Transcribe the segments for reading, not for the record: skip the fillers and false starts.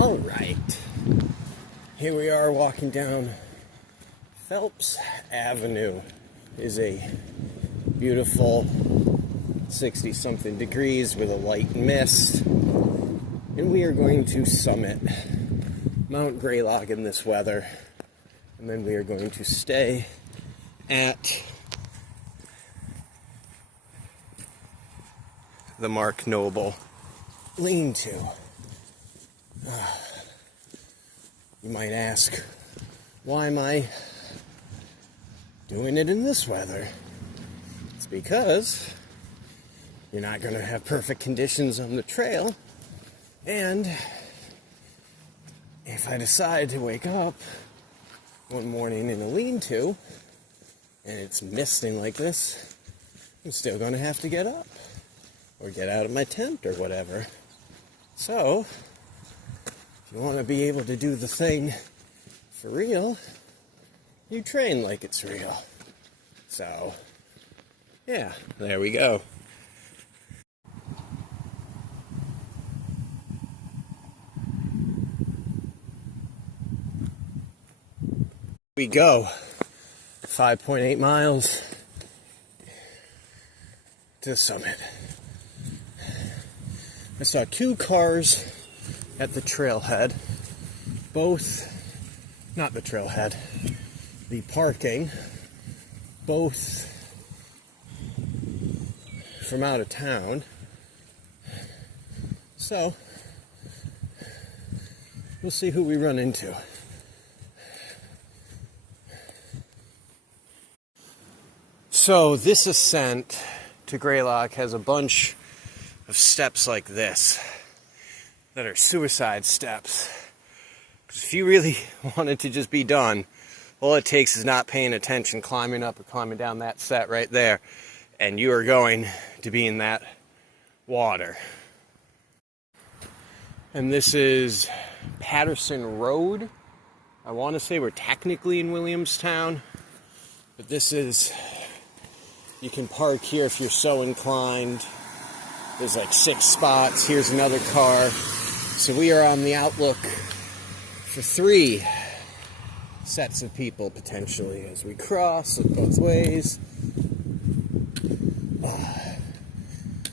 All right, here we are walking down Phelps Avenue. It is a beautiful 60-something degrees with a light mist, and we are going to summit Mt Greylock in this weather, and then we are going to stay at the Mark Noble lean-to. You might ask, why am I doing it in this weather? It's because you're not going to have perfect conditions on the trail, and if I decide to wake up one morning in a lean-to and it's misting like this, I'm still going to have to get up or get out of my tent or whatever. So, if you want to be able to do the thing for real, you train like it's real. So, yeah, there we go. We go 5.8 miles to the summit. I saw two cars at the trailhead, not the trailhead, the parking, both from out of town. So, we'll see who we run into. So this ascent to Greylock has a bunch of steps like this that are suicide steps. Because if you really wanted to just be done, all it takes is not paying attention, climbing up or climbing down that set right there, and you are going to be in that water. And this is Patterson Road. I want to say we're technically in Williamstown, but this is, you can park here if you're so inclined. There's like 6 spots. Here's another car. So we are on the outlook for 3 sets of people potentially as we cross, look both ways.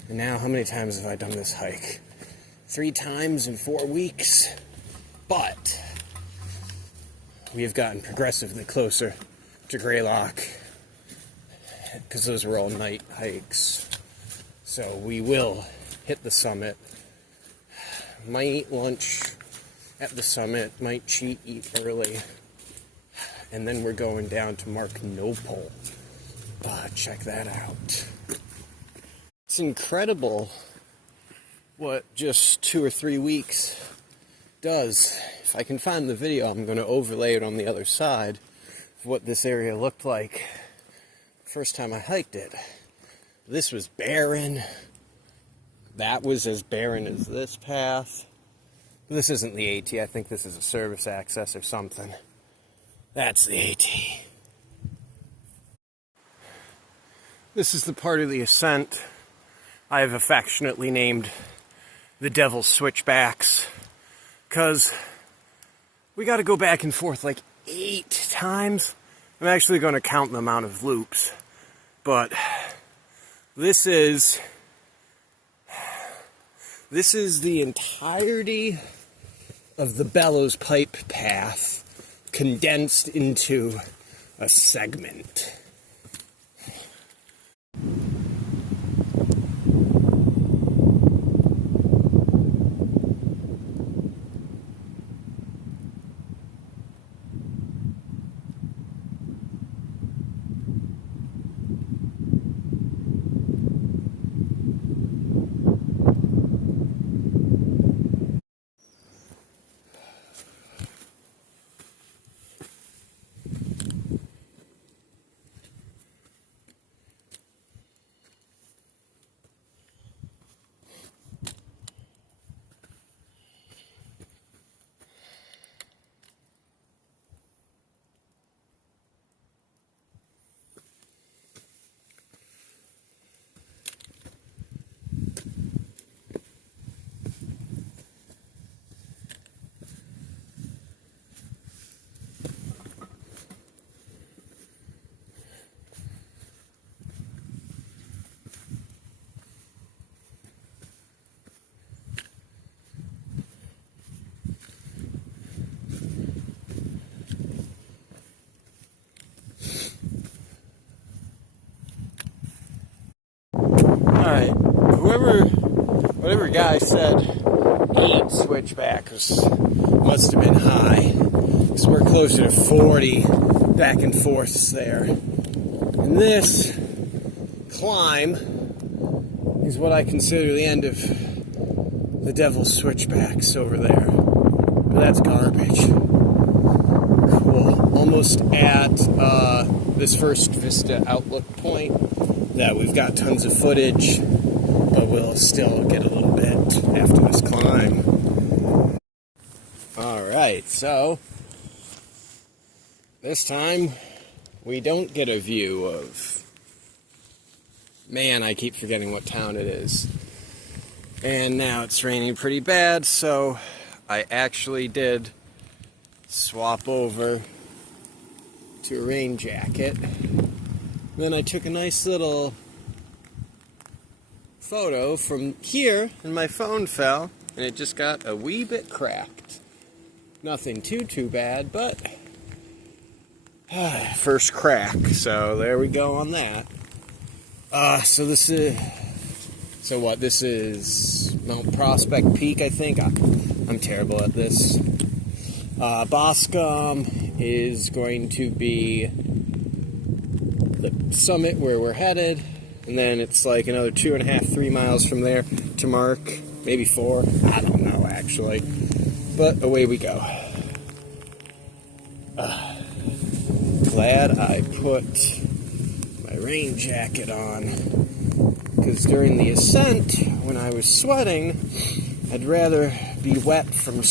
And now, how many times have I done this hike? 3 times in 4 weeks. But we have gotten progressively closer to Greylock because those were all night hikes. So we will hit the summit. Might eat lunch at the summit, might cheat, eat early. And then we're going down to Mark Noble. Check that out. It's incredible what just 2 or 3 weeks does. If I can find the video, I'm going to overlay it on the other side of what this area looked like first time I hiked it. This was barren. That was as barren as this path. This isn't the AT. I think this is a service access or something. That's the AT. This is the part of the ascent I have affectionately named the Devil's Switchbacks, because we got to go back and forth like 8 times. I'm actually going to count the amount of loops, but this is the entirety of the Bellows Pipe path condensed into a segment. whatever guy said 8 switchback must have been high. So we're closer to 40 back and forths there. And this climb is what I consider the end of the Devil's Switchbacks over there. But that's garbage. Cool. Almost at this first vista outlook point that we've got tons of footage, but we'll still get a little bit after this climb. Alright, so this time we don't get a view of, man, I keep forgetting what town it is. And now it's raining pretty bad, so I actually did swap over to a rain jacket. Then I took a nice little photo from here, and my phone fell, and it just got a wee bit cracked. Nothing too bad, but first crack, so there we go on that. This is Mount Prospect Peak, I think. I'm terrible at this. Boscombe is going to be the summit where we're headed, and then it's like another 2.5, 3 miles from there to Mark, maybe 4, I don't know actually, but away we go. Glad I put my rain jacket on, because during the ascent, when I was sweating, I'd rather be wet from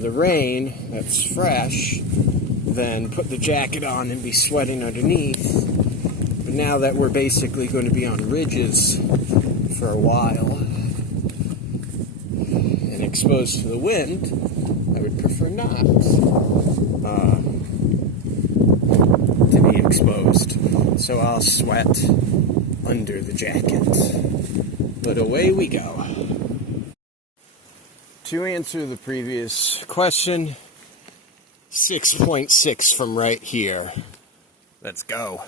the rain that's fresh than put the jacket on and be sweating underneath. But now that we're basically going to be on ridges for a while and exposed to the wind, I would prefer not to be exposed. So I'll sweat under the jacket. But away we go. To answer the previous question, 6.6 from right here. Let's go.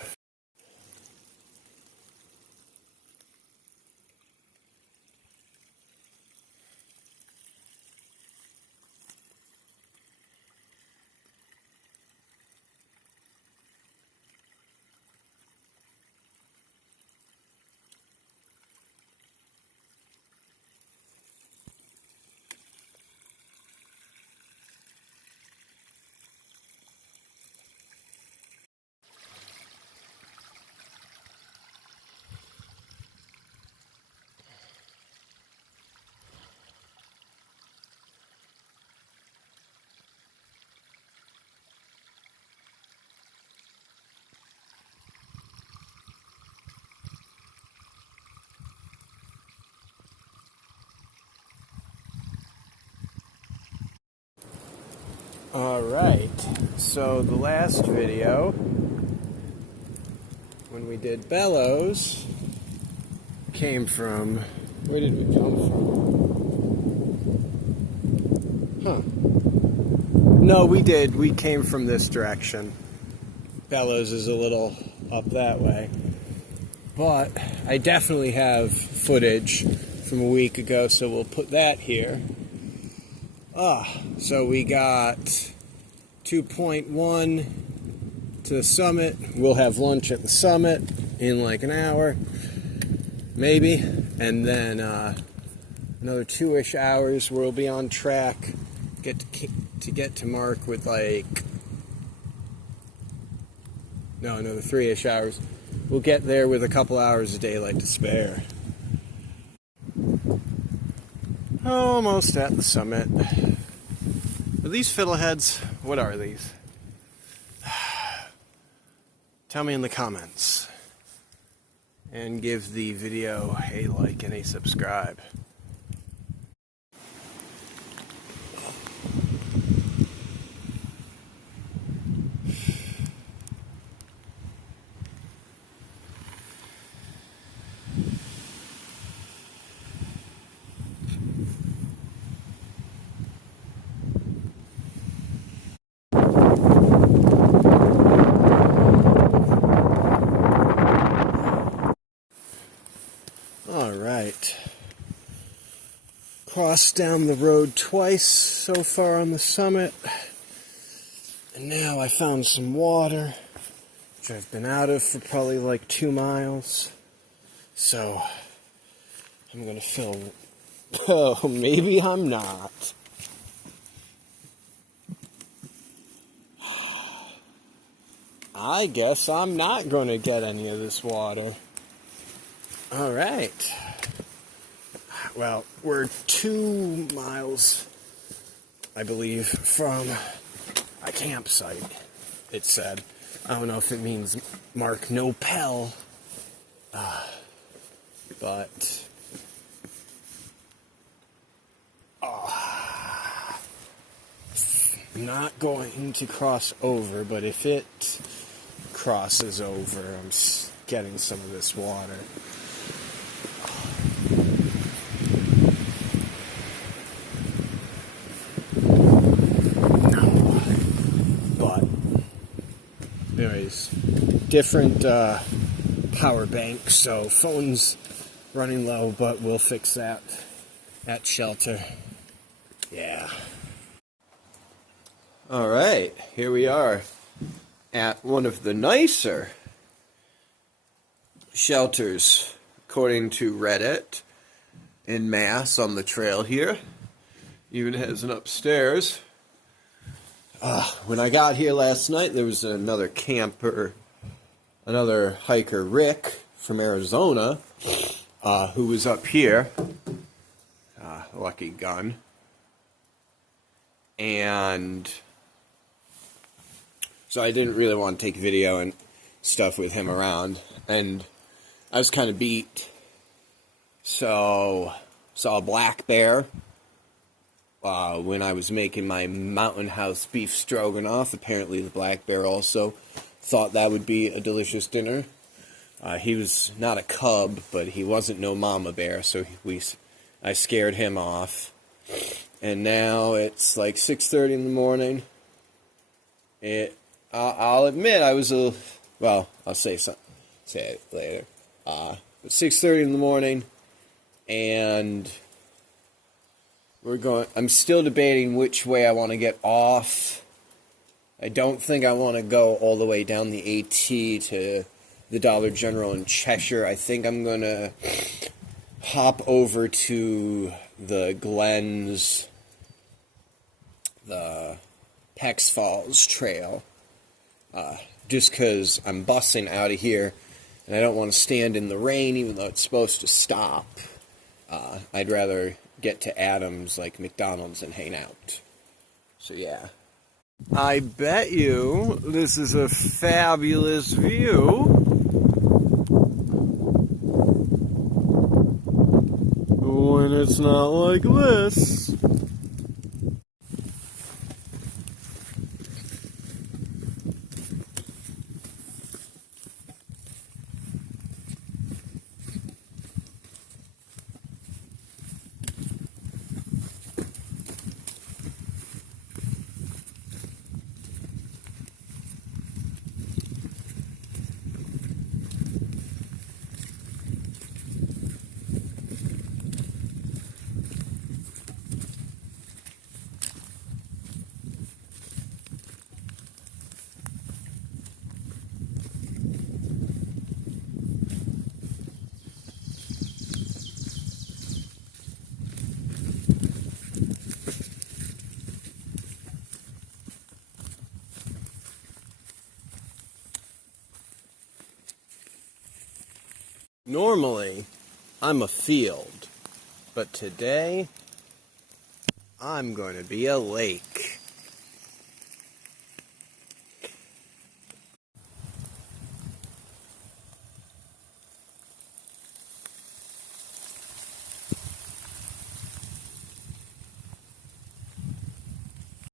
Alright, so the last video, when we did Bellows, came from, where did we come from? No, we came from this direction. Bellows is a little up that way. But I definitely have footage from a week ago, so we'll put that here. So we got 2.1 to the summit. We'll have lunch at the summit in like an hour, maybe. And then another 2-ish hours we'll be on track to get to Mark with another 3-ish hours. We'll get there with a couple hours of daylight to spare. Almost at the summit. Are these fiddleheads? What are these? Tell me in the comments. And give the video a like and a subscribe. crossed down the road twice so far on the summit. And now I found some water, which I've been out of for probably like 2 miles. So I'm gonna fill. Oh, maybe I'm not. I guess I'm not gonna get any of this water. Alright. Well, we're 2 miles, I believe, from a campsite, it said. I don't know if it means mark no Pell, but I'm not going to cross over, but if it crosses over, I'm getting some of this water. Anyways, different power bank, so phone's running low, but we'll fix that at shelter. Yeah. Alright, here we are at one of the nicer shelters, according to Reddit, in Mass on the trail here. Even has an upstairs. When I got here last night, there was another hiker, Rick, from Arizona, who was up here. Lucky gun. And so I didn't really want to take video and stuff with him around. And I was kind of beat. So, saw a black bear. When I was making my Mountain House beef stroganoff, apparently the black bear also thought that would be a delicious dinner. He was not a cub, but he wasn't no mama bear, so I scared him off. And now it's like 6:30 in the morning. I'll admit I was well, I'll say it later. 6:30 in the morning, and I'm still debating which way I want to get off. I don't think I want to go all the way down the AT to the Dollar General in Cheshire. I think I'm going to hop over to the Glens, the Pex Falls Trail, just because I'm bussing out of here, and I don't want to stand in the rain, even though it's supposed to stop. I'd rather get to Adams, like McDonald's, and hang out. So yeah. I bet you this is a fabulous view. When it's not like this. Normally, I'm a field, but today, I'm going to be a lake.